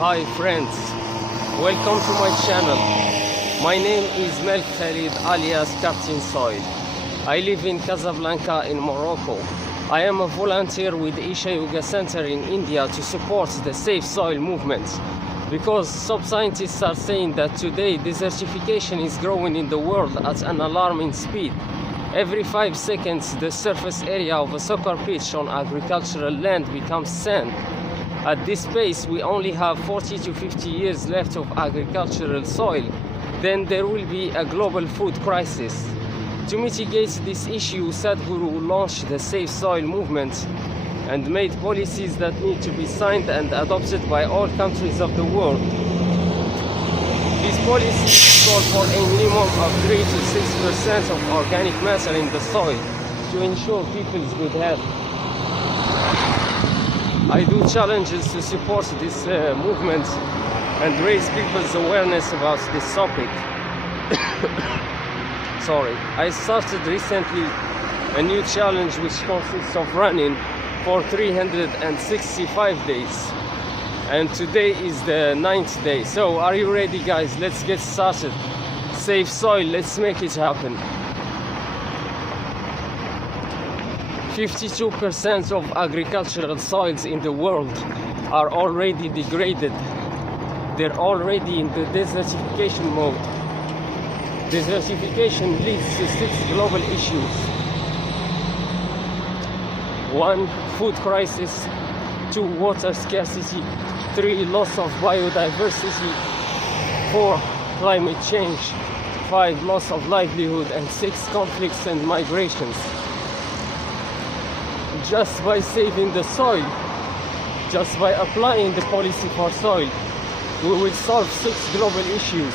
Hi friends, welcome to my channel. My name is Mel Khalid alias Captain Soil. I live in Casablanca in Morocco. I am a volunteer with Isha Yoga Center in India to support the safe soil movement, because some scientists are saying that today desertification is growing in the world at an alarming speed. Every 5 seconds the surface area of a soccer pitch on agricultural land becomes sand. At this pace we only have 40 to 50 years left of agricultural soil. Then there will be a global food crisis. To mitigate this issue, Sadhguru launched the Safe Soil movement and made policies that need to be signed and adopted by all countries of the world. These policies call for a minimum of 3 to 6% of organic matter in the soil to ensure people's good health. I do challenges to support this movement and raise people's awareness about this topic. Sorry. I started recently a new challenge which consists of running for 365 days. And today is the 9th day. So are you ready, guys? Let's get started. Save soil, let's make it happen. 52% of agricultural soils in the world are already degraded. They're already in the desertification mode. Desertification leads to 6 global issues. 1. Food crisis. 2. Water scarcity. 3. Loss of biodiversity. 4. Climate change. 5. Loss of livelihood. And 6. Conflicts and migrations. Just by saving the soil, just by applying the policy for soil, we will solve 6 global issues.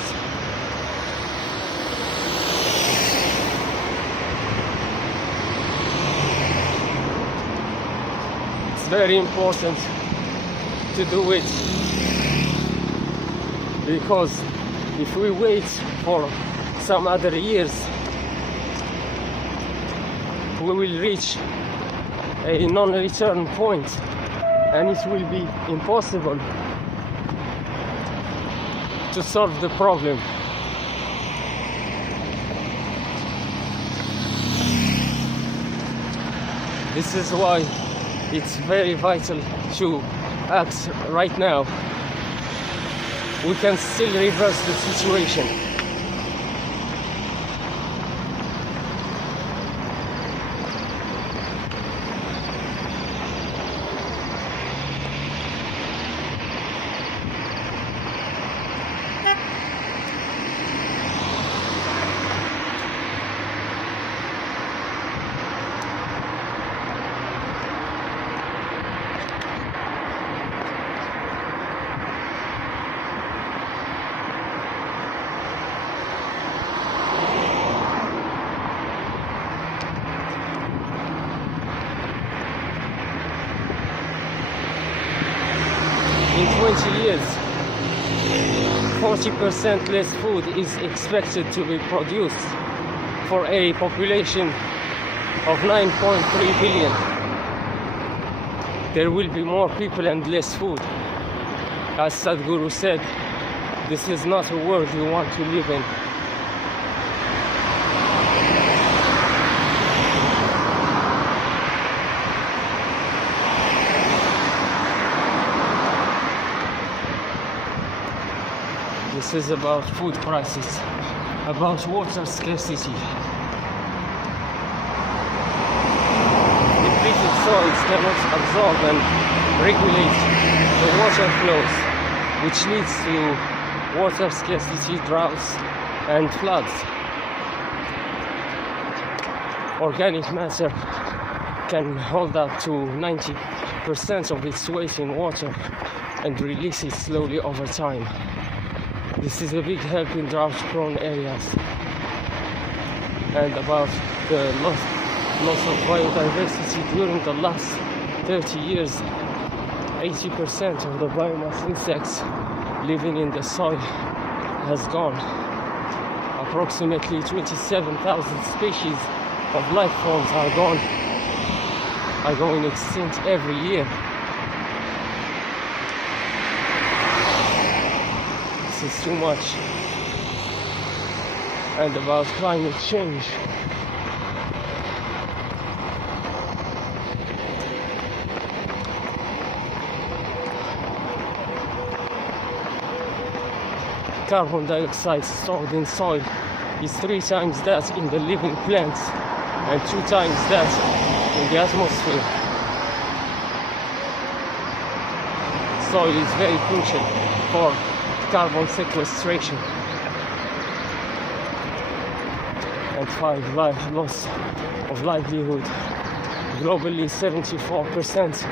It's very important to do it, because if we wait for some other years, we will reach a non-return point and it will be impossible to solve the problem. This is why it's very vital to act right now. We can still reverse the situation. In 20 years, 40% less food is expected to be produced for a population of 9.3 billion. There will be more people and less food. As Sadhguru said, this is not a world we want to live in. This is about food crisis, about water scarcity. Depleted soils cannot absorb and regulate the water flows, which leads to water scarcity, droughts, and floods. Organic matter can hold up to 90% of its weight in water and release it slowly over time. This is a big help in drought-prone areas. And about the loss of biodiversity during the last 30 years, 80% of the biomass insects living in the soil has gone. Approximately 27,000 species of life forms are going extinct every year. is too much, and about climate change. Carbon dioxide stored in soil is 3 times that in the living plants and 2 times that in the atmosphere. Soil is very crucial for carbon sequestration. And 5, loss of livelihood. Globally, 74%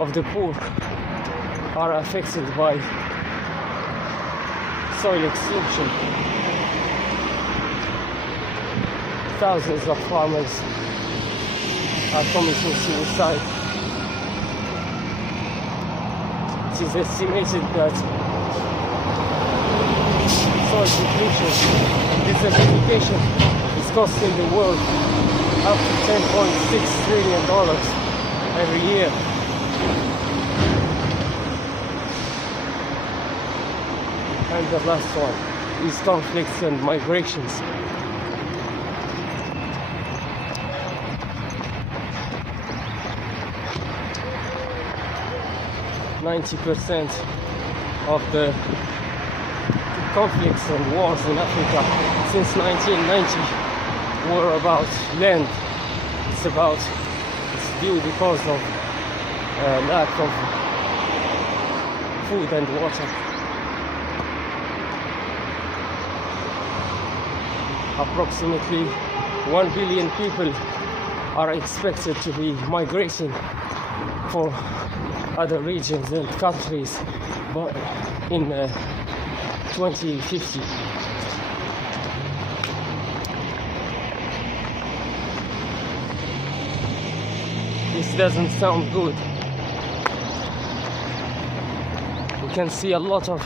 of the poor are affected by soil extinction. Thousands of farmers are committing suicide. It is estimated that soil depletion and desertification is costing the world up to $10.6 trillion every year. And the last one is conflicts and migrations. %90 of the conflicts and wars in Africa since 1990 were about land. It's due because of lack of food and water. Approximately 1 billion people are expected to be migrating for other regions and countries, but in 2050. This doesn't sound good. We can see a lot of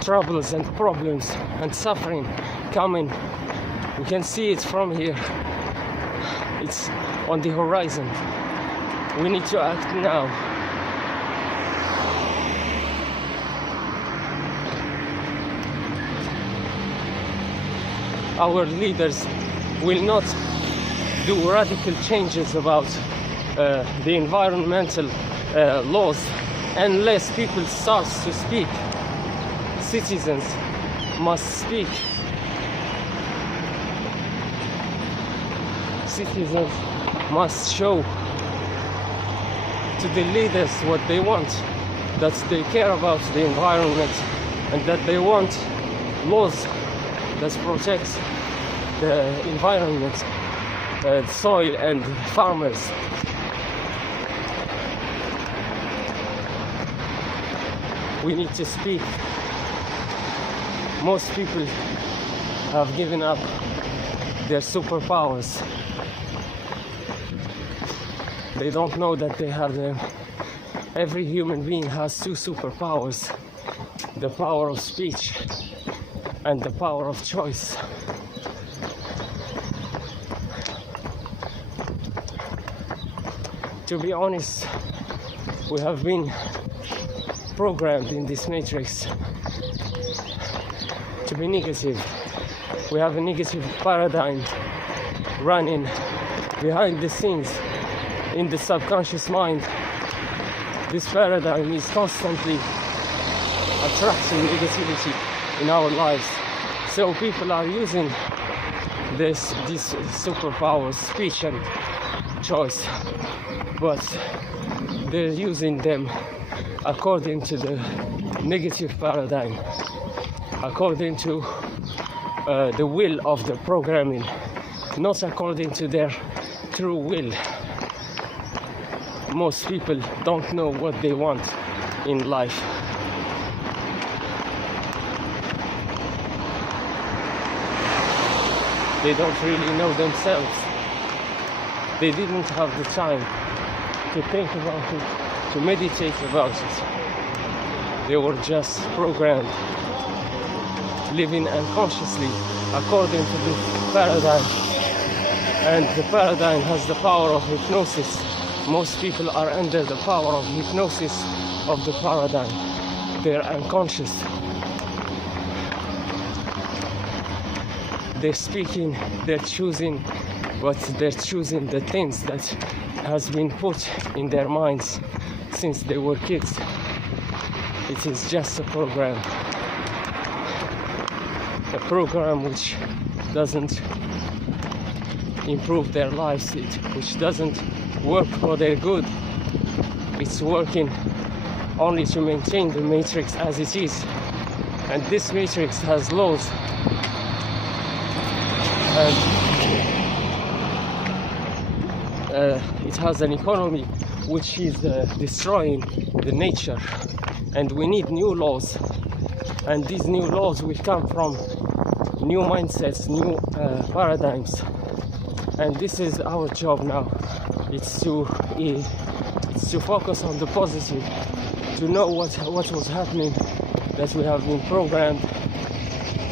troubles and problems and suffering coming. We can see it from here. It's on the horizon. We need to act now. Our leaders will not do radical changes about the environmental laws unless people start to speak. Citizens must speak. Citizens must show to the leaders what they want, that they care about the environment and that they want laws that protect the environment, soil and farmers. We need to speak. Most people have given up their superpowers. They don't know that they have them. Every human being has 2 superpowers: the power of speech and the power of choice. To be honest, we have been programmed in this matrix to be negative. We have a negative paradigm running behind the scenes in the subconscious mind. This paradigm is constantly attracting negativity in our lives. So people are using these superpowers, speech and choice, but they're using them according to the negative paradigm, according to the will of the programming, not according to their true will. Most people don't know what they want in life. They don't really know themselves. They didn't have the time to think about it, to meditate about it. They were just programmed, living unconsciously according to this paradigm. And the paradigm has the power of hypnosis. Most people are under the power of hypnosis of the paradigm. They're unconscious. they're speaking, they're choosing, but they're choosing the things that has been put in their minds since they were kids. It is just a program which doesn't improve their lives, which doesn't work for their good. It's working only to maintain the matrix as it is, and this matrix has laws, and it has an economy which is destroying the nature, and we need new laws, and these new laws will come from new mindsets, new paradigms, and this is our job now. It's to focus on the positive, to know what was happening, that we have been programmed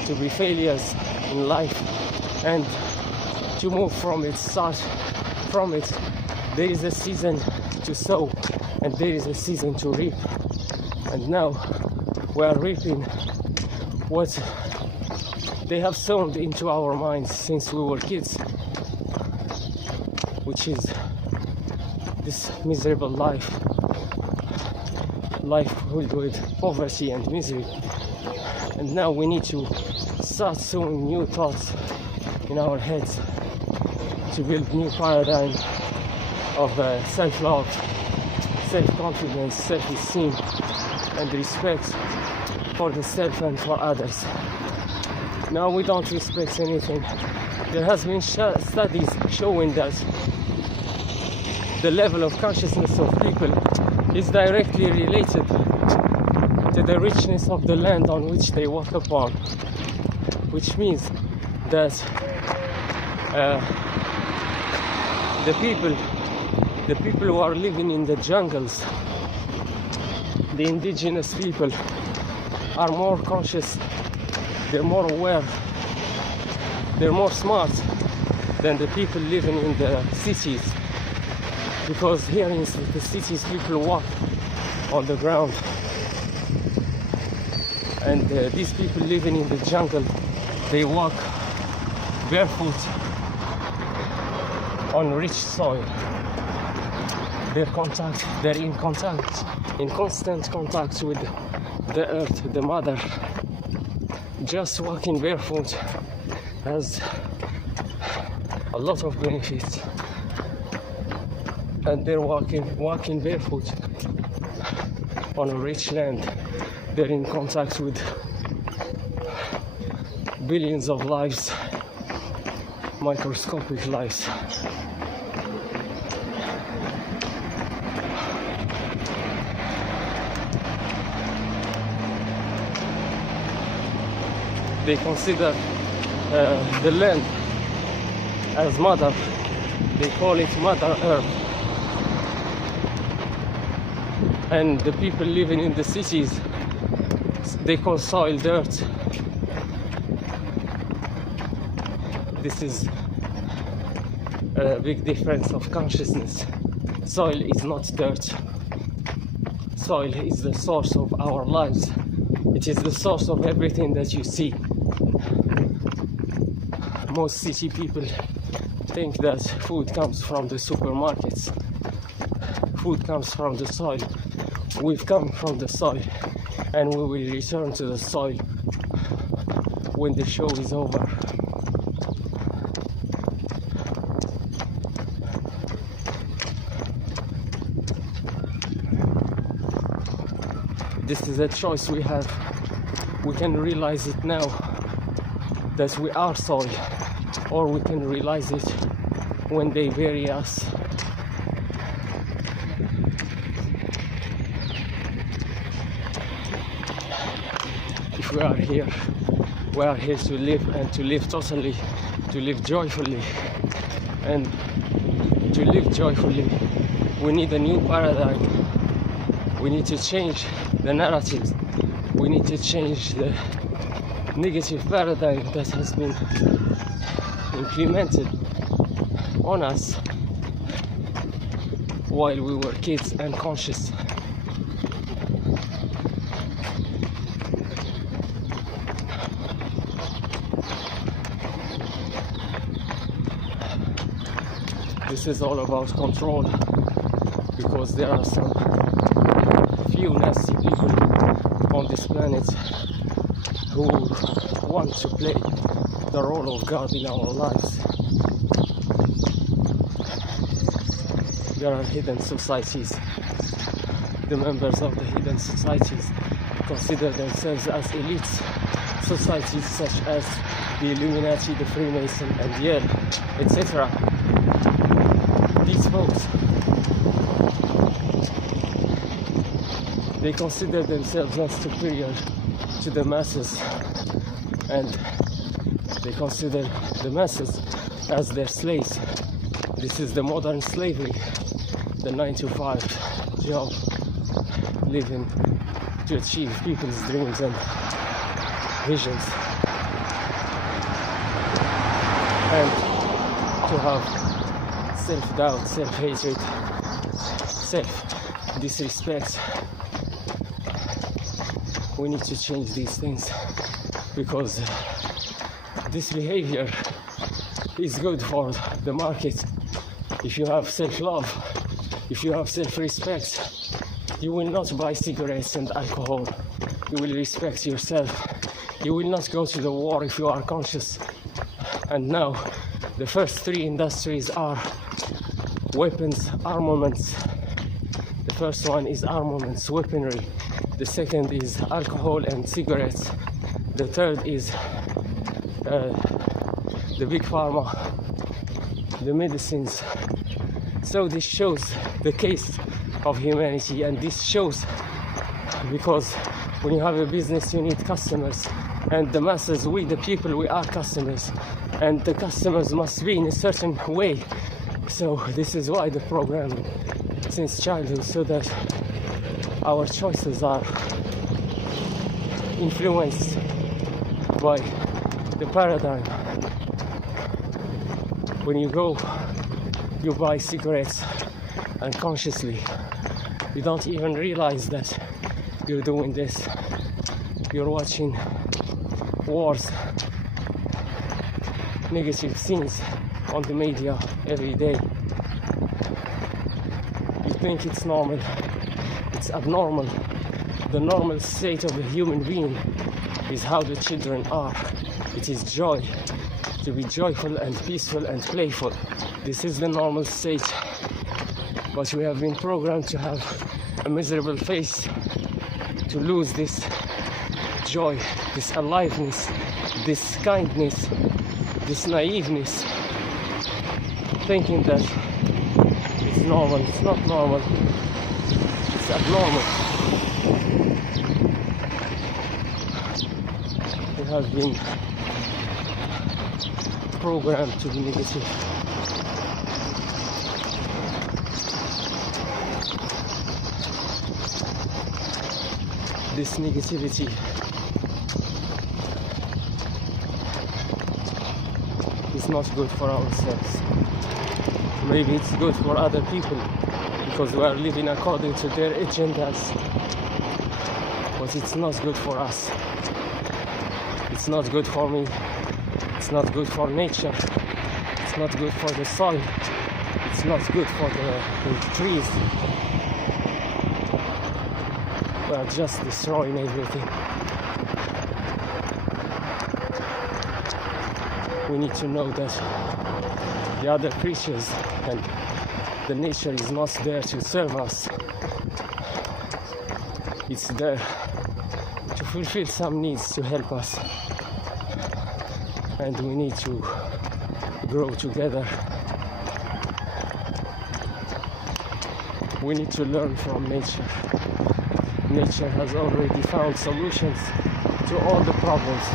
to be failures in life, and to move from it, start from it. There is a season to sow, and there is a season to reap, and now we are reaping what they have sown into our minds since we were kids, which is this miserable life filled with poverty and misery. And now we need to start sowing new thoughts in our heads to build new paradigm of self-love, self-confidence, self-esteem, and respect for the self and for others. Now we don't respect anything. There has been studies showing that the level of consciousness of people is directly related to the richness of the land on which they walk upon, which means that the people who are living in the jungles, the indigenous people, are more conscious, they're more aware, they're more smart than the people living in the cities. Because here in the cities, people walk on the ground, and these people living in the jungle, they walk barefoot on rich soil. They're in constant contact with the earth, the mother. Just walking barefoot has a lot of benefits. And they're walking barefoot on a rich land. They're in contact with billions of lives, microscopic lives. They consider the land as mother. They call it Mother Earth. And the people living in the cities, they call soil dirt. This is a big difference of consciousness. Soil is not dirt. Soil is the source of our lives. It is the source of everything that you see. Most city people think that food comes from the supermarkets. Food comes from the soil. We've come from the soil, and we will return to the soil when the show is over. This is a choice we have. We can realize it now that we are soil, or we can realize it when they bury us. If we are here to live, and to live totally, to live joyfully. And to live joyfully, we need a new paradigm. We need to change the narratives. We need to change the negative paradigm that has been implemented on us while we were kids and conscious. This is all about control, because there are some few nasty people on this planet who want to play the role of God in our lives. There are hidden societies. The members of the hidden societies consider themselves as elites. Societies such as the Illuminati, the Freemason, and Yale, etc. These folks, they consider themselves not superior to the masses, and they consider the masses as their slaves. This is the modern slavery, the 9-to-5 job, living to achieve people's dreams and visions, and to have self-doubt, self-hatred, self-disrespect. We need to change these things, because this behavior is good for the market. If you have self-love, if you have self-respect, you will not buy cigarettes and alcohol. You will respect yourself. You will not go to the war if you are conscious. And now, the first three industries are weapons, armaments. The first one is armaments, weaponry. The second is alcohol and cigarettes. The third is the big pharma, the medicines. So this shows the case of humanity, and this shows because when you have a business you need customers, and the masses, we the people, we are customers, and the customers must be in a certain way. So this is why the program since childhood, so that our choices are influenced by the paradigm. When you go, you buy cigarettes unconsciously. You don't even realize that you're doing this. You're watching wars, negative scenes on the media every day. You think it's normal. It's abnormal. The normal state of a human being is how the children are. It is joy, to be joyful and peaceful and playful. This is the normal state. But we have been programmed to have a miserable face, to lose this joy, this aliveness, this kindness, this naiveness, thinking that it's normal. It's not normal. It's abnormal. We have been programmed to be negative. This negativity is not good for ourselves. Maybe it's good for other people because we are living according to their agendas, but it's not good for us. It's not good for me. It's not good for nature. It's not good for the soil. It's not good for the trees. We are just destroying everything. We need to know that the other creatures and the nature is not there to serve us. It's there to fulfill some needs, to help us. And we need to grow together. We need to learn from nature. Nature has already found solutions to all the problems.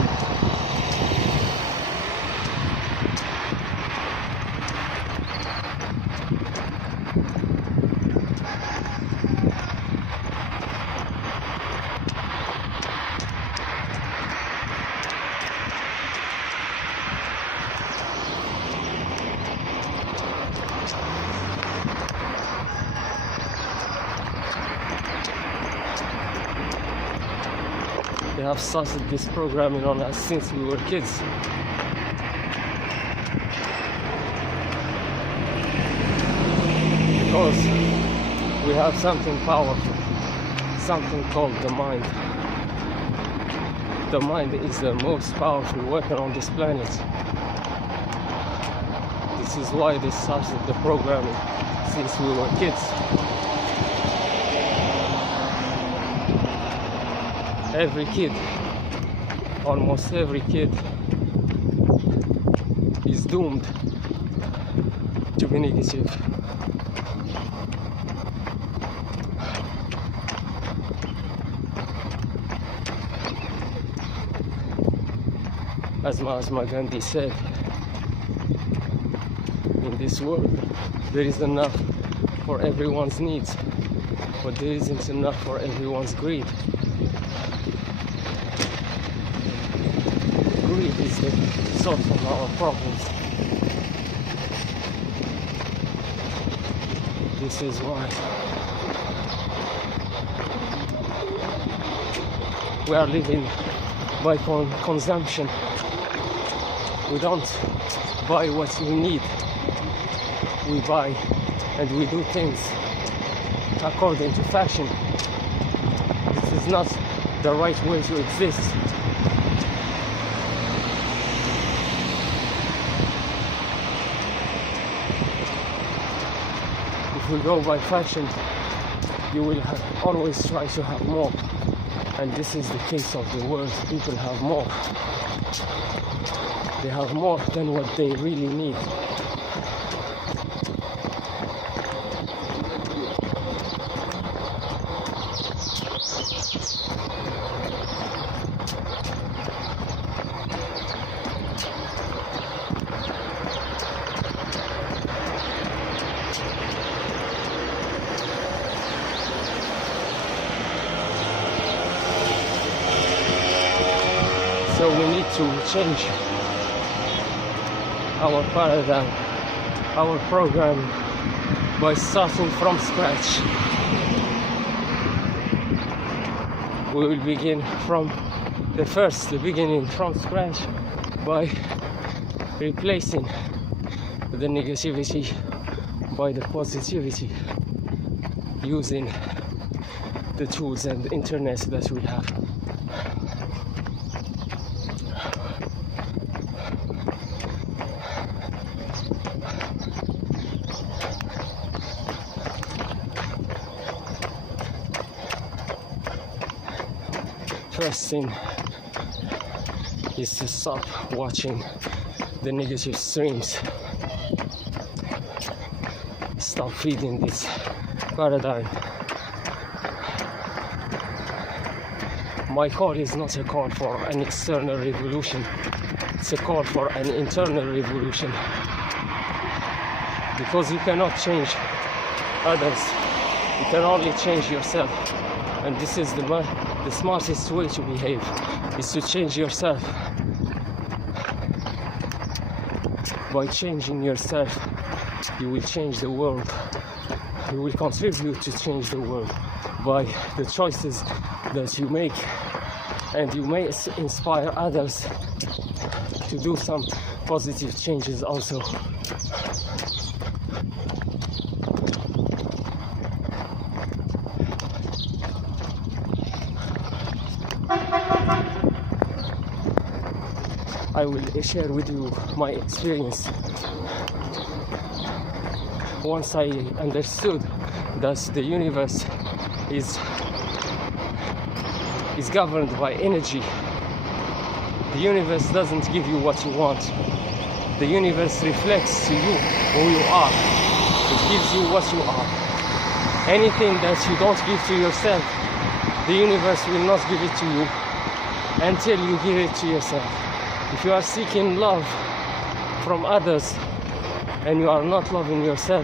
They have started this programming on us since we were kids. Because we have something powerful, something called the mind. The mind is the most powerful weapon on this planet. This is why they started the programming since we were kids. Every kid, almost every kid, is doomed to be negative. As Mahatma Gandhi said, in this world there is enough for everyone's needs, but there isn't enough for everyone's greed. Greed is the source of our problems. This is why we are living by consumption. We don't buy what we need. We buy and we do things according to fashion. This is not the right way to exist. If we go by fashion, you will always try to have more. And this is the case of the world. People have more. They have more than what they really need. So we need to change our paradigm, our program, by starting from scratch. We will begin from the beginning from scratch by replacing the negativity by the positivity, using the tools and the internet that we have. First thing is to stop watching the negative streams. Stop feeding this paradigm. My call is not a call for an external revolution. It's a call for an internal revolution. Because you cannot change others. You can only change yourself. And this is the smartest way to behave, is to change yourself. By changing yourself, you will change the world. You will contribute to change the world by the choices that you make, and you may inspire others to do some positive changes also. I will share with you my experience. Once I understood that the universe is governed by energy, the universe doesn't give you what you want. The universe reflects to you who you are. It gives you what you are. Anything that you don't give to yourself, the universe will not give it to you until you give it to yourself. If you are seeking love from others and you are not loving yourself,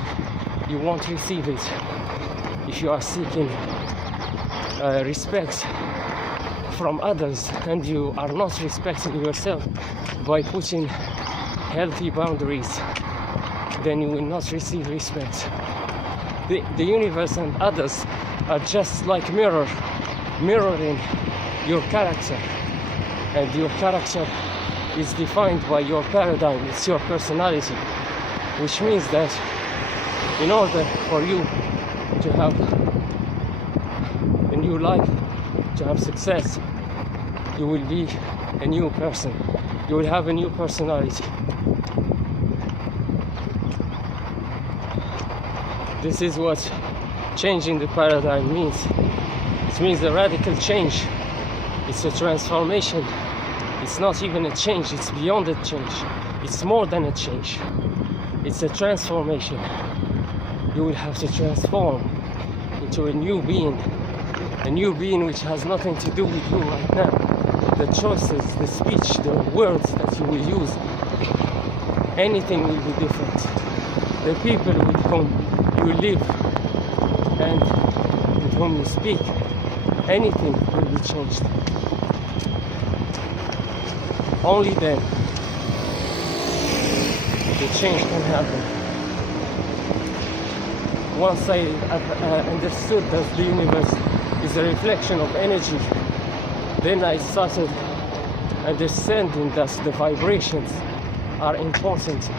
you won't receive it. If you are seeking respect from others and you are not respecting yourself by putting healthy boundaries, then you will not receive respect. The universe and others are just like mirroring your character, and your character is defined by your paradigm. It's your personality, which means that In order for you to have a new life, to have success, you will be a new person. You will have a new personality. This is what changing the paradigm means. It means a radical change. It's a transformation. It's not even a change, it's beyond a change. It's more than a change. It's a transformation. You will have to transform into a new being which has nothing to do with you right now. The choices, the speech, the words that you will use, anything will be different. The people with whom you live and with whom you speak, anything will be changed. Only then the change can happen. Once I understood that the universe is a reflection of energy, then I started understanding that the vibrations are important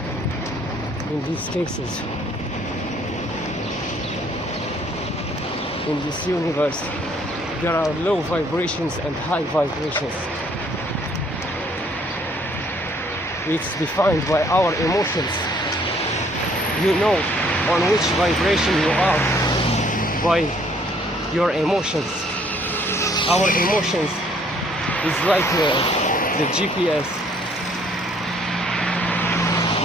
in these cases. In this universe, there are low vibrations and high vibrations. It's defined by our emotions. You know on which vibration you are by your emotions. Our emotions is like the GPS.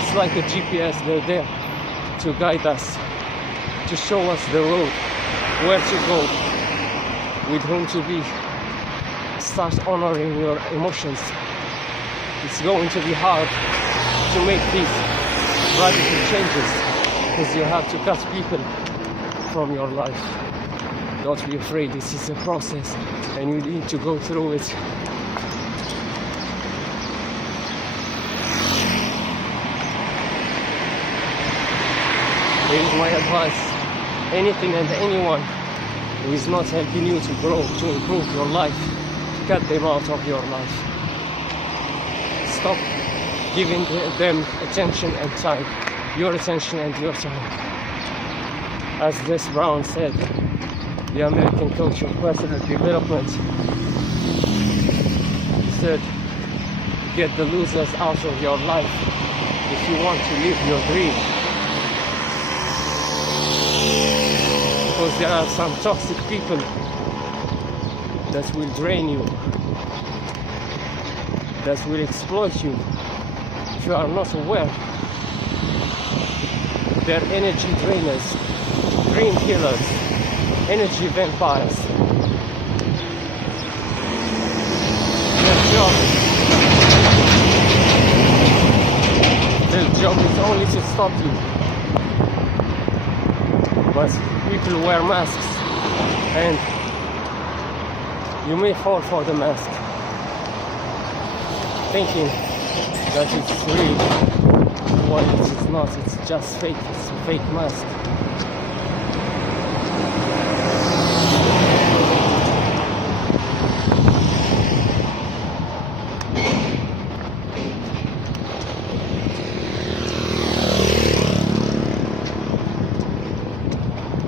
It's like a GPS. They're there to guide us, to show us the road, where to go, with whom to be. Start honoring your emotions. It's going to be hard to make these radical changes because you have to cut people from your life. Don't be afraid, this is a process and you need to go through it. Here is my advice. Anything and anyone who is not helping you to grow, to improve your life, cut them out of your life. Stop giving them attention and time, your attention and your time. As Les Brown said, the American coach of personal development, said, get the losers out of your life if you want to live your dream. Because there are some toxic people that will drain you, that will exploit you if you are not aware. They're energy drainers, dream killers, energy vampires. Their job is only to stop you. But people wear masks and you may fall for the mask, thinking that it's real, while it is not, it's just fake, it's a fake mask.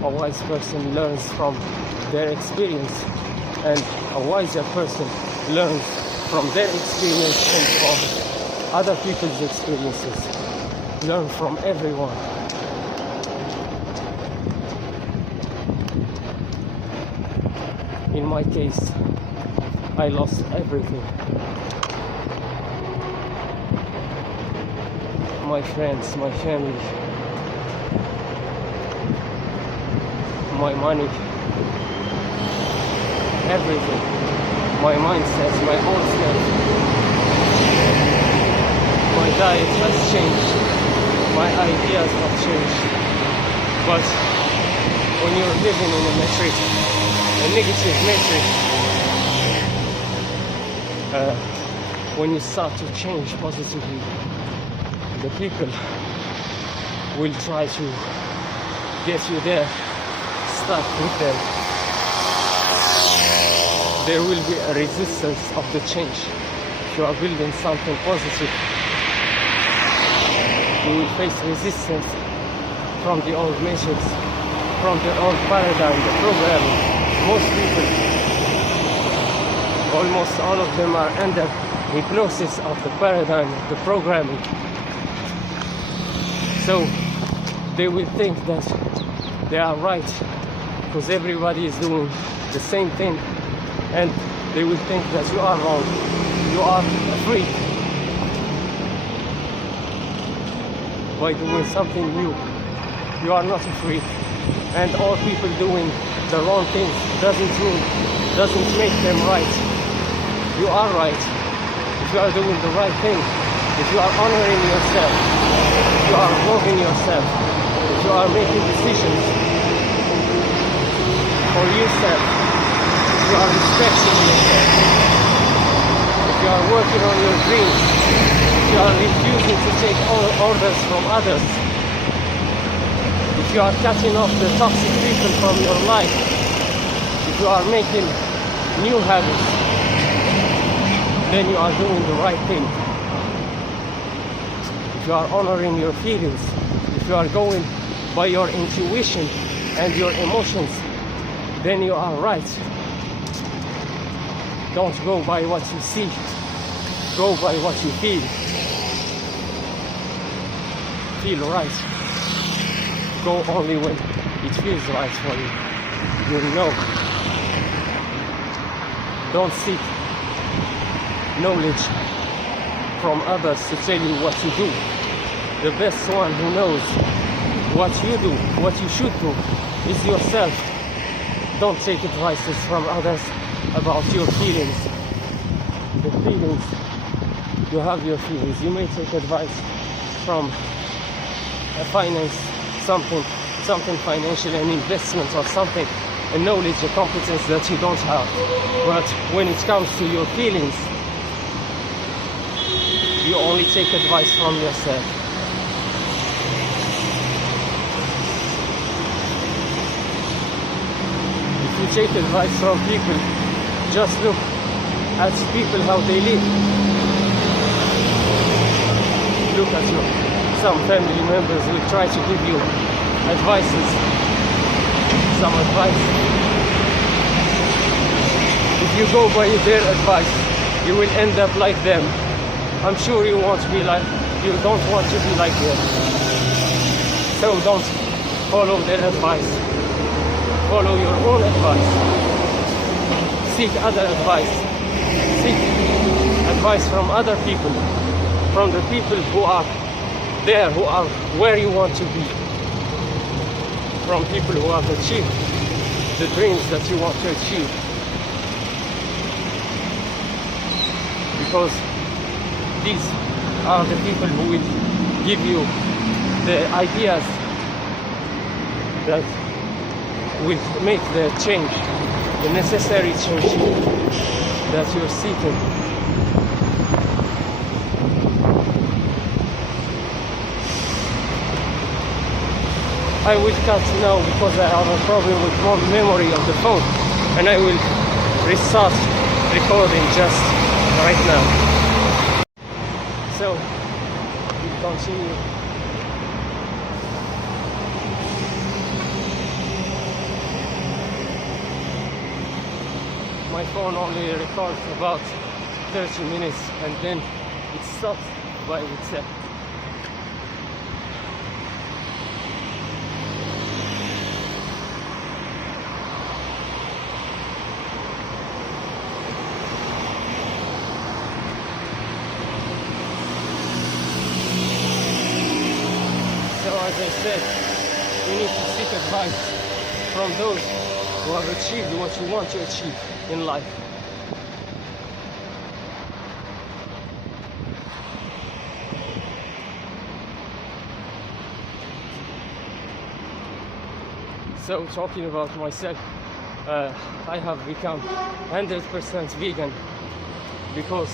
A wise person learns from their experience, and a wiser person learns from their experience and from other people's experiences. Learn from everyone. In my case, I lost everything. My friends, my family, my money, everything, my mindset, my own self. My diet has changed, my ideas have changed. But when you're living in a matrix, a negative matrix, when you start to change positively, the people will try to get you there, stuck with them. There will be a resistance of the change. If you are building something positive, you will face resistance from the old matrix, from the old paradigm, the programming. Most people, almost all of them, are under hypnosis of the paradigm, the programming. So they will think that they are right because everybody is doing the same thing, and they will think that you are wrong, you are a freak by doing something new. You are not a freak, and all people doing the wrong things doesn't make them right. You are right if you are doing the right thing, if you are honoring yourself, if you are loving yourself, if you are making decisions for yourself, if you are respecting yourself, if you are working on your dreams, if you are refusing to take orders from others, if you are cutting off the toxic people from your life, if you are making new habits, then you are doing the right thing. If you are honoring your feelings, if you are going by your intuition and your emotions, then you are right. Don't go by what you see, go by what you feel. Feel right. Go only when it feels right for you. You know. Don't seek knowledge from others to tell you what to do. The best one who knows what you do, what you should do, is yourself. Don't take advices from others about your feelings. The feelings, you have your feelings. You may take advice from a finance, something financial, an investment or something, a knowledge, a competence that you don't have. But when it comes to your feelings, you only take advice from yourself. If you take advice from people, just look at people how they live. Look at some family members will try to give you advices, some advice. If you go by their advice, you will end up like them. I'm sure you don't want to be like them. So don't follow their advice. Follow your own advice. Seek other advice. Seek advice from other people, from the people who are there, who are where you want to be, from people who have achieved the dreams that you want to achieve. Because these are the people who will give you the ideas that will make the change, the necessary change that you're seeking. I will cut now because I have a problem with memory of the phone, and I will restart recording just right now. So, we continue. My phone only records about 30 minutes and then it stops by itself. As I said, you need to seek advice from those who have achieved what you want to achieve in life. So, talking about myself, I have become 100% vegan because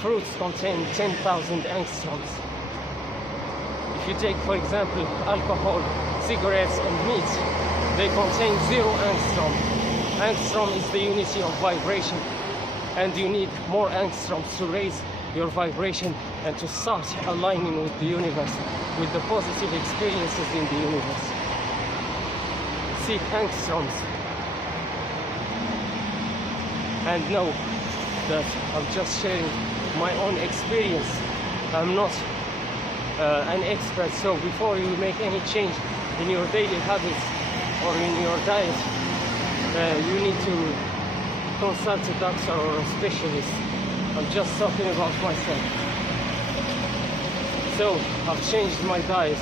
fruits contain 10,000 angstroms. If you take, for example, alcohol, cigarettes and meat, they contain 0 angstrom. Angstrom is the unity of vibration, and you need more angstroms to raise your vibration and to start aligning with the universe, with the positive experiences in the universe. Seek angstroms and know that I'm just sharing my own experience. I'm not an expert, so before you make any change in your daily habits or in your diet, you need to consult a doctor or a specialist. I'm just talking about myself. So I've changed my diet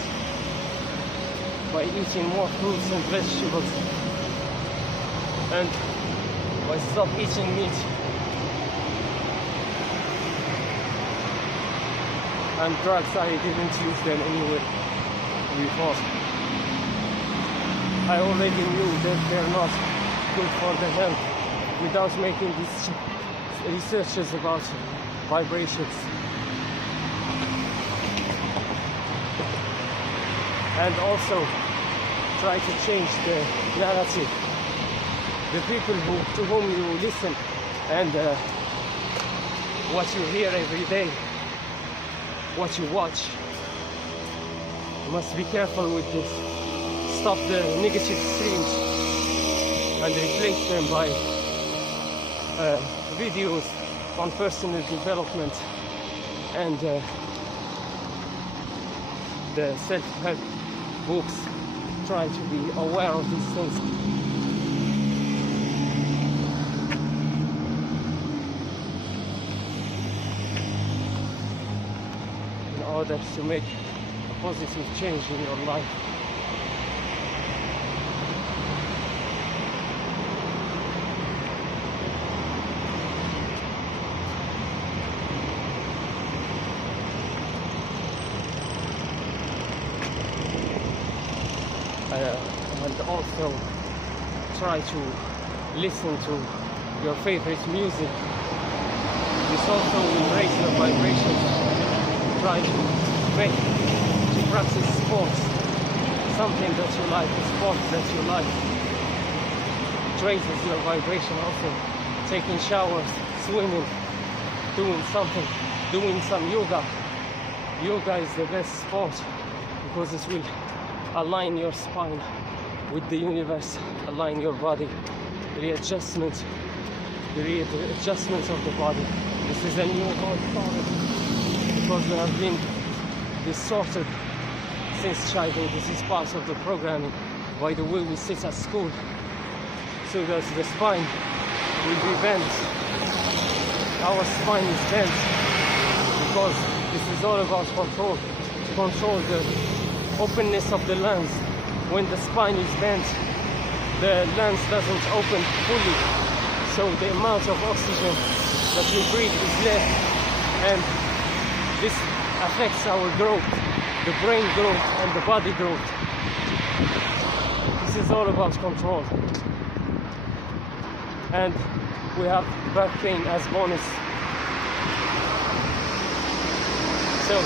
by eating more fruits and vegetables, and I stopped eating meat. And drugs, I didn't use them anyway before. I already knew that they're not good for the health without making these researches about vibrations. And also try to change the narrative. The people to whom you listen and what you hear every day, what you watch. You must be careful with this. Stop the negative streams and replace them by videos on personal development and the self-help books. Try to be aware of these things. In order to make a positive change in your life. And also try to listen to your favorite music. This also will raise your vibration. Try to practice sports, something that you like, a sport that you like. It raises your vibration also. Taking showers, swimming, doing something, doing some yoga. Yoga is the best sport because it will align your spine with the universe, align your body, readjustment of the body. This is a new world because we have been distorted since childhood. This is part of the programming by the way we sit at school, so that the spine will be bent. Our spine is bent because this is all about control, to control the openness of the lungs. When the spine is bent, the lungs doesn't open fully, so the amount of oxygen that we breathe is less, and this affects our growth, the brain growth and the body growth. This is all about control. And we have back pain as bonus. So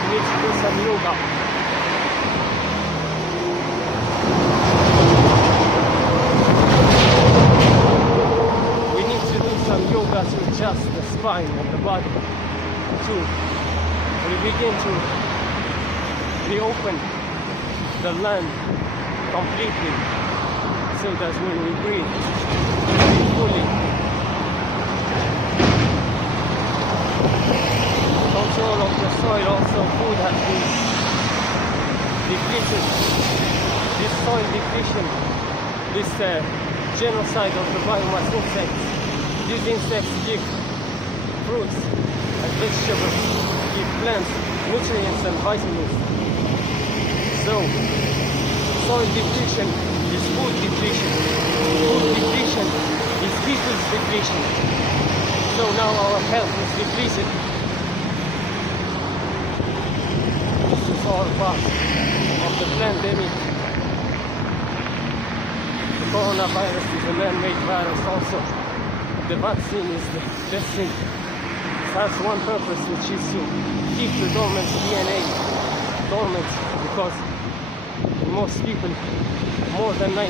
you need to do some yoga. To adjust the spine and the body to begin to reopen the lung completely, so that when we breathe fully, control of the soil. Also food has been depleted. This soil depletion, this genocide of the biomass insects. These insects give fruits and vegetables, give plants nutrients and vitamins. So, soil depletion is food depletion. Food depletion is people's depletion. So now our health is depleted. This is all part of the pandemic. The coronavirus is a man-made virus also. The vaccine is the best thing. It has one purpose, which is to keep the dormant DNA dormant, because in most people, more than 90%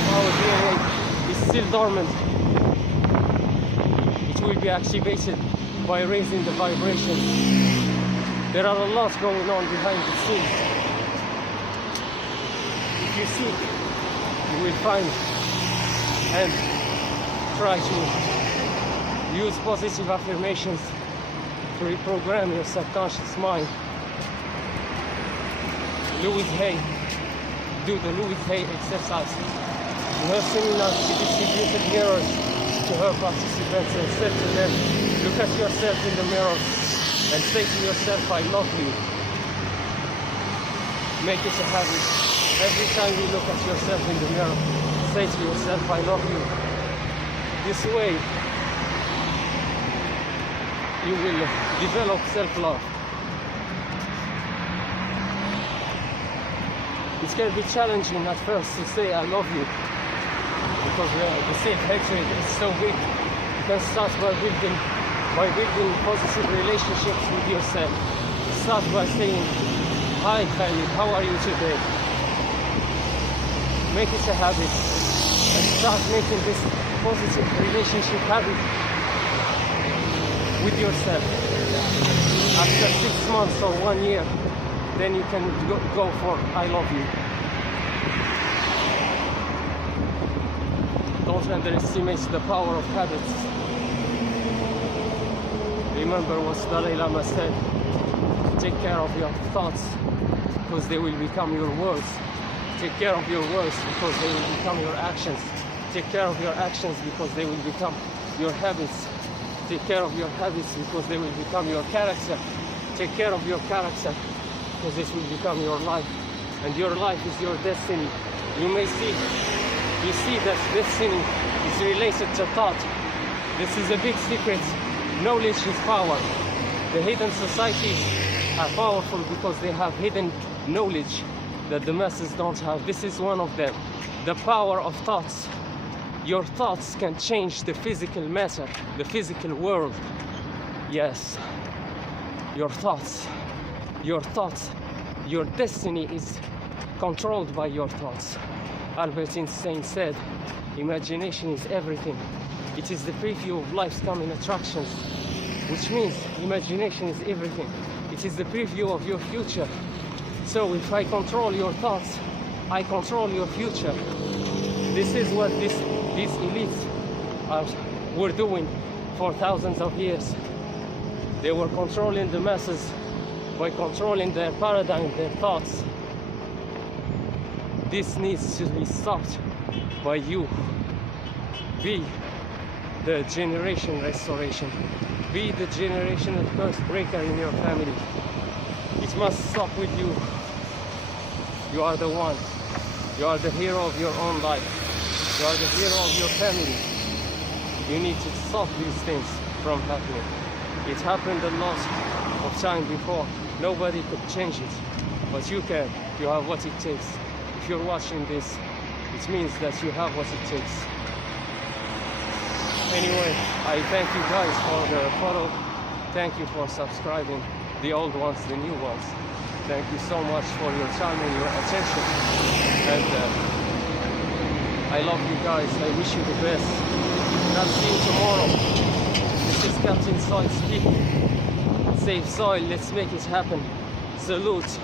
of our DNA is still dormant. It will be activated by raising the vibration. There are a lot going on behind the scenes. If you seek, you will find, and try to use positive affirmations to reprogram your subconscious mind. Louis Hay, do the Louis Hay exercise. In her seminars, she distributed mirrors to her participants and said to them, look at yourself in the mirror and say to yourself, I love you. Make it a habit. Every time you look at yourself in the mirror, say to yourself, I love you. This way, you will develop self-love. It can be challenging at first to say I love you, because the self-hatred is so big. You can start by building positive relationships with yourself. Start by saying, hi Khalid, how are you today? Make it a habit and start making this positive relationship habit with yourself. After 6 months or 1 year, then you can go for I love you. Don't underestimate the power of habits. Remember what Dalai Lama said, take care of your thoughts because they will become your words. Take care of your words because they will become your actions. Take care of your actions because they will become your habits. Take care of your habits because they will become your character. Take care of your character because this will become your life. And your life is your destiny. You see that destiny is related to thought. This is a big secret. Knowledge is power. The hidden societies are powerful because they have hidden knowledge that the masses don't have. This is one of them. The power of thoughts. Your thoughts can change the physical matter, the physical world. Yes, your thoughts, your destiny is controlled by your thoughts. Albert Einstein said, imagination is everything. It is the preview of life's coming attractions, which means imagination is everything. It is the preview of your future. So if I control your thoughts, I control your future. This is what these elites were doing for thousands of years. They were controlling the masses by controlling their paradigm, their thoughts. This needs to be stopped by you. Be the generation restoration. Be the generational curse breaker in your family. It must stop with you. You are the one. You are the hero of your own life. You are the hero of your family. You need to stop these things from happening. It happened a lot of time before. Nobody could change it. But you can. You have what it takes. If you're watching this, it means that you have what it takes. Anyway, I thank you guys for the follow. Thank you for subscribing, the old ones, the new ones. Thank you so much for your time and your attention. And I love you guys. I wish you the best. And I'll see you tomorrow. This is Captain Soil speaking. Save soil, let's make it happen. Salute.